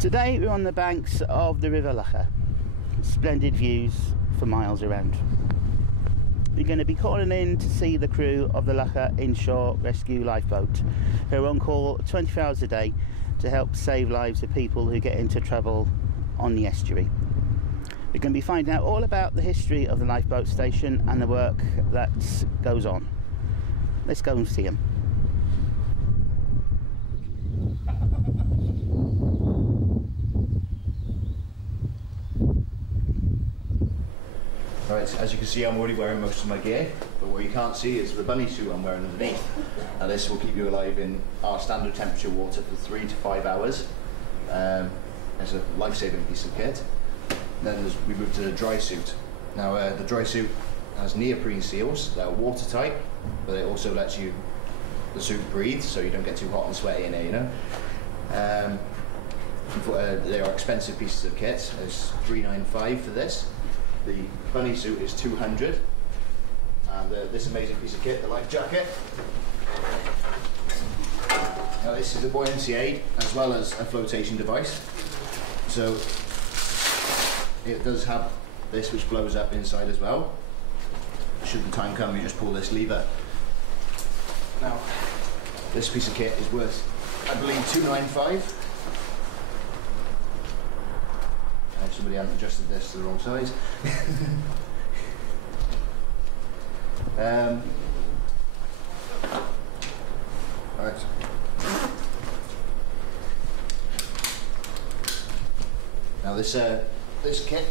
Today we're on the banks of the River Loughor. Splendid views for miles around. We're going to be calling in to see the crew of the Loughor Inshore Rescue lifeboat, who are on call 24 hours a day to help save lives of people who get into trouble on the estuary. We're going to be finding out all about the history of the lifeboat station and the work that goes on. Let's go and see them. Right, as you can see, I'm already wearing most of my gear, but what you can't see is the bunny suit I'm wearing underneath. Now this will keep you alive in our standard temperature water for 3 to 5 hours. It's a life-saving piece of kit. Then we move to the dry suit. Now the dry suit has neoprene seals that are watertight, but it also lets the suit breathe, so you don't get too hot and sweaty in there, you know. They are expensive pieces of kit. There's $395 for this. The bunny suit is $200, and this amazing piece of kit, the life jacket. Now this is a buoyancy aid as well as a flotation device. So it does have this which blows up inside as well. Should the time come, you just pull this lever. Now this piece of kit is worth, I believe, $295. Somebody hadn't adjusted this to the wrong size. Right. Now this kit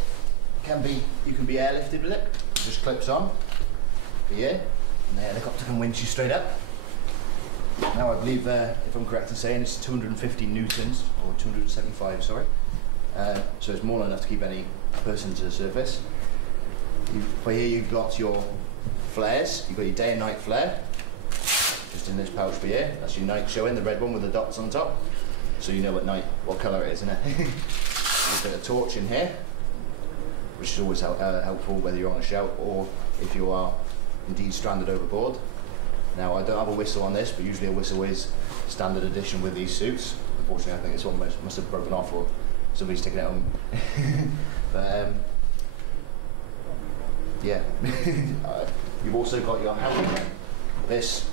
you can be airlifted with it. It just clips on here, and the helicopter can winch you straight up. Now I believe, if I'm correct in saying, it's 250 newtons, or 275, sorry. So it's more than enough to keep any person to the surface. For here you've got your flares. You've got your day and night flare, just in this pouch for here. That's your night showing, the red one with the dots on top, so you know at night what colour it is, isn't it? There's a bit of torch in here, which is always helpful whether you're on a shout or if you are indeed stranded overboard. Now I don't have a whistle on this, but usually a whistle is standard edition with these suits. Unfortunately, I think this one must have broken off, or somebody's taking it home. But yeah. You've also got your helmet. This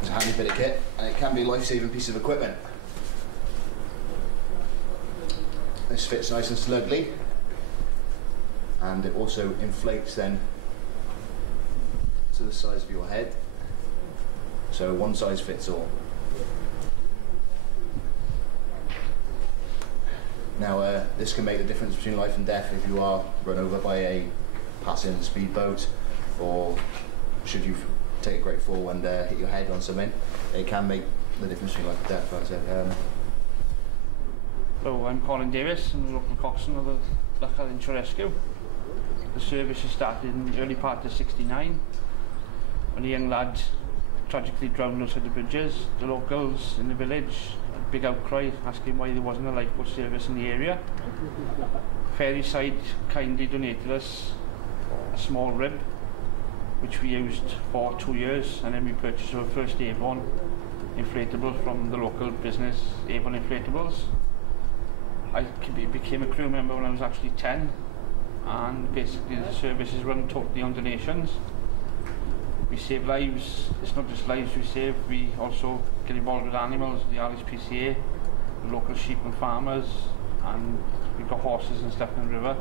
is a handy bit of kit, and it can be a life-saving piece of equipment. This fits nice and snugly, and it also inflates then to the size of your head, so one size fits all. Now this can make the difference between life and death if you are run over by a passing speedboat, or should you take a great fall and hit your head on something. It can make the difference between life and death. Like I said. Hello, I'm Colin Davis. I'm the local coxswain of the Loughor Inshore Rescue. The service was started in the early part of '69 when a young lad tragically drowned outside the bridges. The locals in the village had a big outcry asking why there wasn't a lifeboat service in the area. Ferryside kindly donated us a small rib, which we used for 2 years, and then we purchased our first airborne inflatable from the local business, Airborne Inflatables. I became a crew member when I was actually 10, and basically the service is run totally on donations. We save lives. It's not just lives we save, we also get involved with animals, the RSPCA, the local sheep and farmers, and we've got horses and stuff in the river.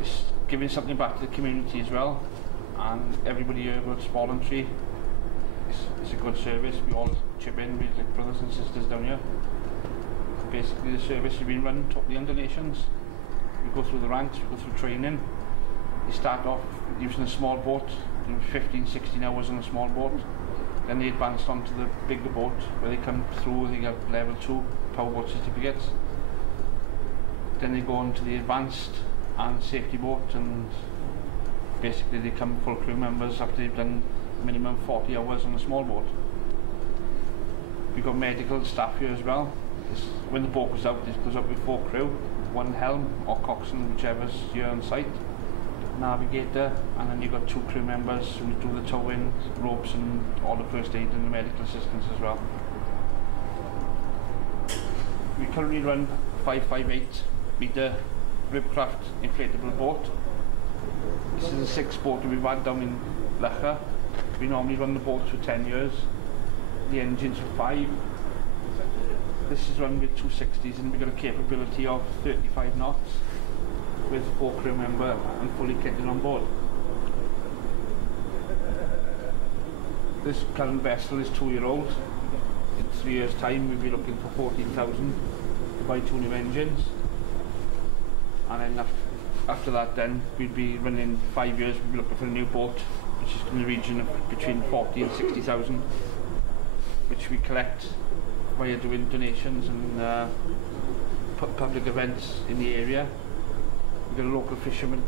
It's giving something back to the community as well, and everybody here works voluntary. It's a good service, we all chip in, we're like brothers and sisters down here. Basically the service has been run totally on donations. We go through the ranks, we go through training. You start off using a small boat, 15-16 hours on a small boat. Then they advance onto the bigger boat where they come through, they get level 2 powerboat certificates. Then they go on to the advanced and safety boat, and basically they become full crew members after they've done minimum 40 hours on a small boat. We've got medical staff here as well. When the boat goes out, it goes out with 4 crew, 1 helm or coxswain, whichever's here on site, navigator, and then you've got 2 crew members who do the towing, ropes and all the first aid and the medical assistance as well. We currently run a 558 metre ribcraft inflatable boat. This is the 6th boat that we've had down in Loughor. We normally run the boats for 10 years, the engines for 5. This is run with 260s and we've got a capability of 35 knots with 4 crew member and fully kitted on board. This current vessel is 2-year-old. In 3 years' time we'll be looking for 14,000 to buy 2 new engines, and then after that then we'd be running 5 years, we'd be looking for a new boat which is in the region of between 40 and 60,000, which we collect via doing donations and public events in the area. We've got a local fisherman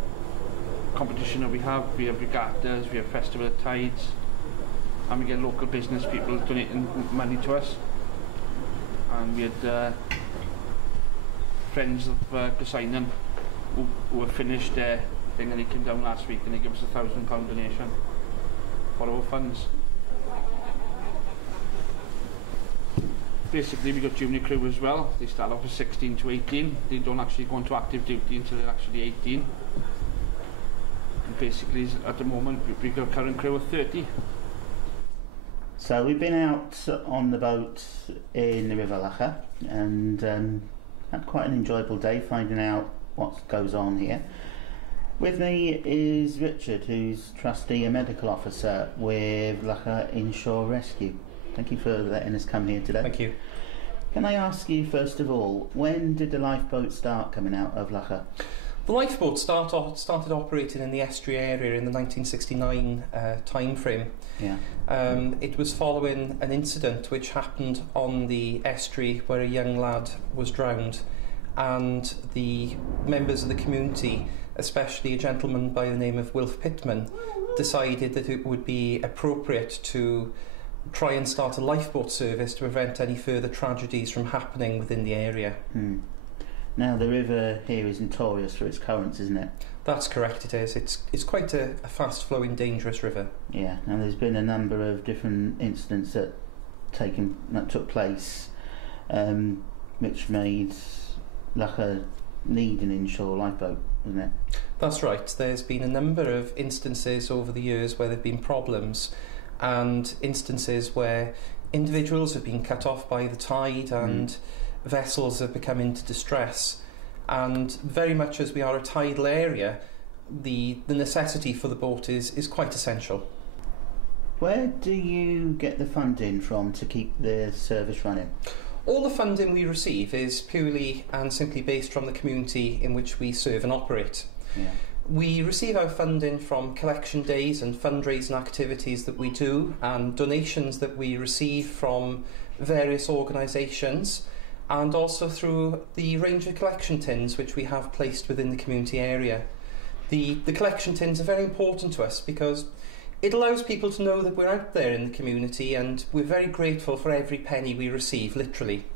competition that we have regattas, we have festival of tides, and we get local business people donating money to us. And we had friends of Gosainan who have finished their thing, and they came down last week and they gave us a £1,000 donation for our funds. Basically we got junior crew as well. They start off as 16 to 18. They don't actually go into active duty until they're actually 18. And basically at the moment we've got a current crew of 30. So we've been out on the boat in the River Loughor and had quite an enjoyable day finding out what goes on here. With me is Richard, who's trustee and medical officer with Loughor Inshore Rescue. Thank you for letting us come here today. Thank you. Can I ask you first of all, when did the lifeboat start coming out of Loughor? The lifeboat started operating in the estuary area in the 1969 time frame. Yeah. It was following an incident which happened on the estuary where a young lad was drowned, and the members of the community, especially a gentleman by the name of Wilf Pittman, decided that it would be appropriate to try and start a lifeboat service to prevent any further tragedies from happening within the area. Now the river here is notorious for its currents, isn't it? That's correct, it is. It's quite a fast-flowing, dangerous river. Yeah, and there's been a number of different incidents that took place, which made Loughor need an inshore lifeboat, isn't it? That's right. There's been a number of instances over the years where there have been problems, and instances where individuals have been cut off by the tide and vessels have become into distress. And very much as we are a tidal area, the necessity for the boat is quite essential. Where do you get the funding from to keep the service running? All the funding we receive is purely and simply based from the community in which we serve and operate. Yeah. We receive our funding from collection days and fundraising activities that we do, and donations that we receive from various organisations, and also through the range of collection tins which we have placed within the community area. The collection tins are very important to us because it allows people to know that we're out there in the community, and we're very grateful for every penny we receive, literally.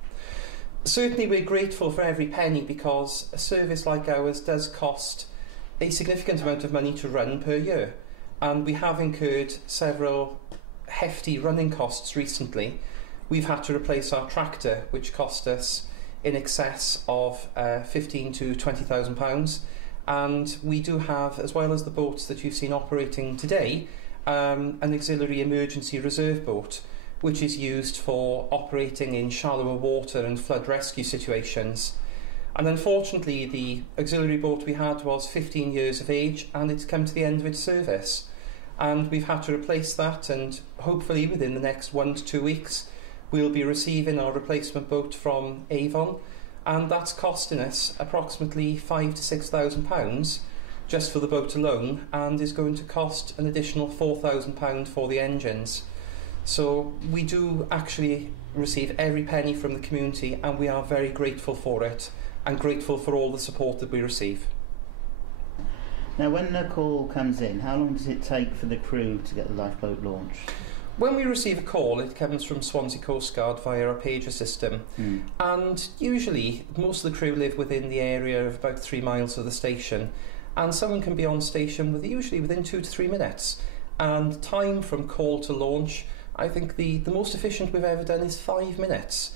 Certainly we're grateful for every penny because a service like ours does cost a significant amount of money to run per year, and we have incurred several hefty running costs recently. We've had to replace our tractor, which cost us in excess of £15,000 to £20,000, and we do have, as well as the boats that you've seen operating today, an auxiliary emergency reserve boat, which is used for operating in shallower water and flood rescue situations. And unfortunately the auxiliary boat we had was 15 years of age, and it's come to the end of its service, and we've had to replace that, and hopefully within the next 1 to 2 weeks we'll be receiving our replacement boat from Avon, and that's costing us approximately £5,000 to £6,000 just for the boat alone, and is going to cost an additional £4,000 for the engines. So we do actually receive every penny from the community, and we are very grateful for it, and grateful for all the support that we receive. Now when the call comes in, how long does it take for the crew to get the lifeboat launched? When we receive a call, it comes from Swansea Coast Guard via our pager system, and usually most of the crew live within the area of about 3 miles of the station, and someone can be on station usually within 2 to 3 minutes, and time from call to launch, I think the most efficient we've ever done is 5 minutes.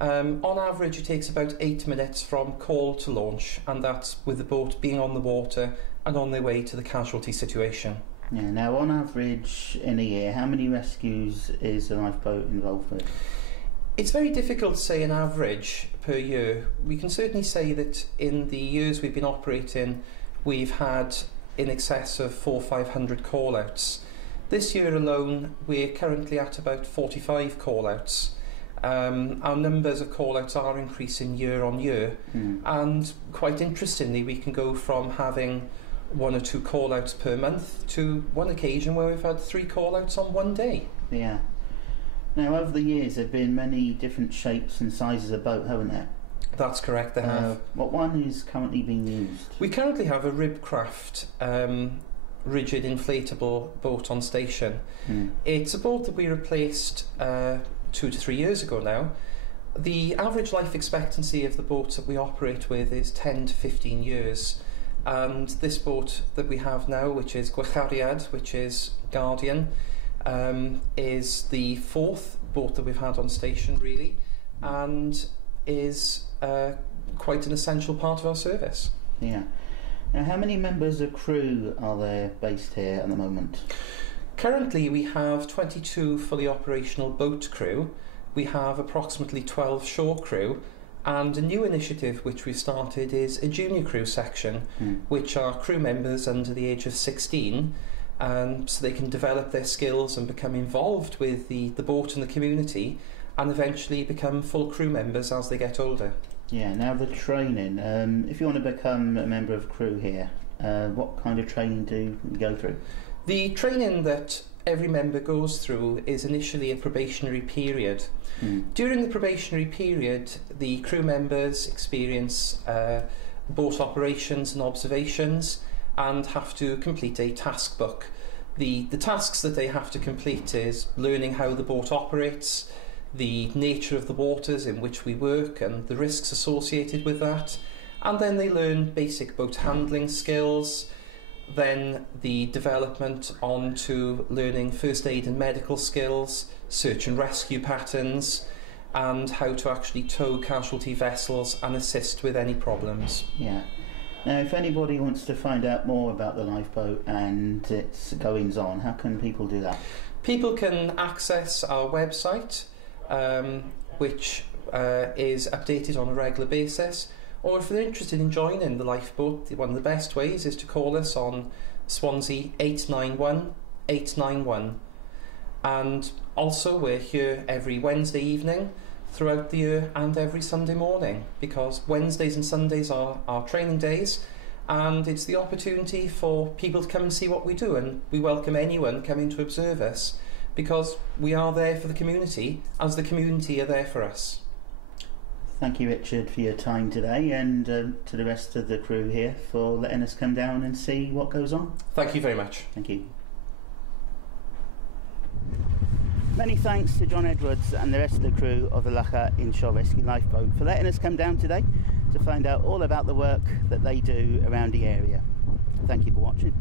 On average, it takes about 8 minutes from call to launch, and that's with the boat being on the water and on their way to the casualty situation. Yeah, now on average in a year, how many rescues is a lifeboat involved with? It's very difficult to say an average per year. We can certainly say that in the years we've been operating, we've had in excess of 400 or 500 call-outs. This year alone, we're currently at about 45 call-outs. Our numbers of call-outs are increasing year on year, and quite interestingly, we can go from having 1 or 2 call-outs per month to one occasion where we've had 3 call-outs on one day. Yeah. Now, over the years, there have been many different shapes and sizes of boat, haven't there? That's correct, they have. What one is currently being used? We currently have a Ribcraft rigid inflatable boat on station. It's a boat that we replaced 2 to 3 years ago now. The average life expectancy of the boats that we operate with is 10 to 15 years. And this boat that we have now, which is Gwachariad, which is Guardian, is the 4th boat that we've had on station, really, and is quite an essential part of our service. Yeah. Now, how many members of crew are there based here at the moment? Currently, we have 22 fully operational boat crew. We have approximately 12 shore crew, and a new initiative which we've started is a junior crew section, which are crew members under the age of 16, so they can develop their skills and become involved with the boat and the community, and eventually become full crew members as they get older. Yeah, now the training. If you want to become a member of crew here, what kind of training do you go through? The training that every member goes through is initially a probationary period. During the probationary period, the crew members experience boat operations and observations and have to complete a task book. The tasks that they have to complete is learning how the boat operates, the nature of the waters in which we work and the risks associated with that, and then they learn basic boat handling skills, then the development onto learning first aid and medical skills, search and rescue patterns, and how to actually tow casualty vessels and assist with any problems. Yeah. Now, if anybody wants to find out more about the lifeboat and its goings on, how can people do that? People can access our website, which is updated on a regular basis, or if they're interested in joining the lifeboat, one of the best ways is to call us on Swansea 891 891. And also we're here every Wednesday evening throughout the year and every Sunday morning, because Wednesdays and Sundays are our training days, and it's the opportunity for people to come and see what we do, and we welcome anyone coming to observe us, because we are there for the community as the community are there for us. Thank you, Richard, for your time today, and to the rest of the crew here for letting us come down and see what goes on. Thank you very much. Thank you. Many thanks to John Edwards and the rest of the crew of the Loughor Inshore Rescue Lifeboat for letting us come down today to find out all about the work that they do around the area. Thank you for watching.